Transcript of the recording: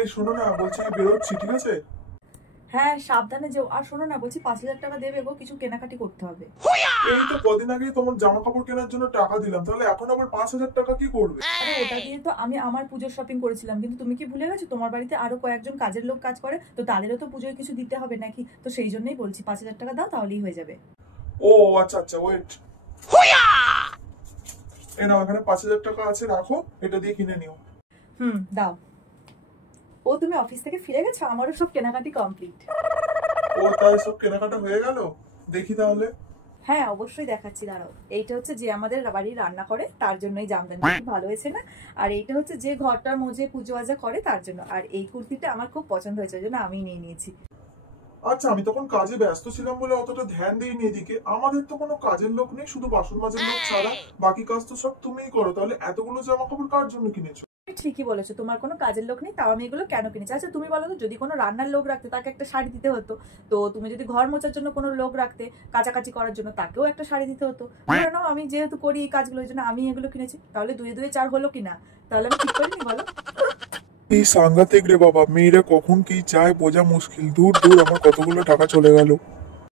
এই শোনো না, বলছি বেরোচ্ছি, ঠিক আছে? হ্যাঁ সাবধানে যেও। আর শোনো না, বলছি 5,000 টাকা দেবে গো, কিছু কেনাকাটি করতে হবে। এই তো কদিন আগেই তোমার জামা কাপড় কেনার জন্য টাকা দিলাম, তাহলে এখন আবার 5,000 টাকা কি করবে? আরে ওটা দিয়ে তো আমি আমার পুজোর শপিং করেছিলাম, কিন্তু তুমি কি ভুলে গেছো তোমার বাড়িতে আরো কয়েকজন কাজের লোক কাজ করে, তো তাদেরও তো পুজোয় কিছু দিতে হবে নাকি? তো সেই জন্যই বলছি 5,000 টাকা দাও, তাহলেই হয়ে যাবে। ও আচ্ছা আচ্ছা, ওয়েট। এই নাও, এখানে 5,000 টাকা আছে, রাখো, এটা দিয়ে কিনে নিও। দাও। ও তুমি অফিস থেকে ফিরে গেছো? আমারও সব কেনাকাটি কমপ্লিট। ও তাই, সব কেনাকাটা হয়ে গেল? দেখি তাহলে। হ্যাঁ অবশ্যই দেখাচ্ছি, দাঁড়াও। এইটা হচ্ছে যে আমাদের বাড়ি রান্না করে তার জন্য এই জামদানি, খুব ভালো হয়েছে না? আর এইটা হচ্ছে যে ঘরটার মধ্যে পুজো আজা করে তার জন্য। আর এই কুর্তিটা আমার খুব পছন্দ হয়েছে, ওই জন্য আমি নিয়ে নিয়েছি। আচ্ছা, আমি তখন কাজে ব্যস্ত ছিলাম বলে অতটা ধ্যান দিইনি এদিকে। আমাদের তো কোনো কাজের লোক নেই, শুধু বাসন মাজার লোক ছাড়া। বাকি কাজ তো সব তুমিই করো, তাহলে এতগুলো জামা কাপড় কার জন্য কিনেছো? তুমি ঠিকই বলেছো, তোমার কোনো কাজের লোক নেই, তাও আমি এগুলো কেন কিনেছি? আচ্ছা তুমি বলো তো, যদি কোনো রান্নার লোক রাখতে তাকে একটা শাড়ি দিতে হতো, তো তুমি যদি ঘর মোছার জন্য কোনো লোক রাখতে কাচাকাচি করার জন্য, তাকেও একটা শাড়ি দিতে হতো। ধরে নাও আমি যেহেতু করি এই কাজগুলো, ওই জন্য আমি এগুলো কিনেছি, তাহলে দুয়ে দুয়ে চার হলো কিনা? তাহলে আমি ঠিক করিনি বলো? এই সাংঘাতিক রে বাবা, মেয়েরা কখন কি চায় বোঝা মুশকিল। দূর দূর, আমার কতগুলো টাকা চলে গেল।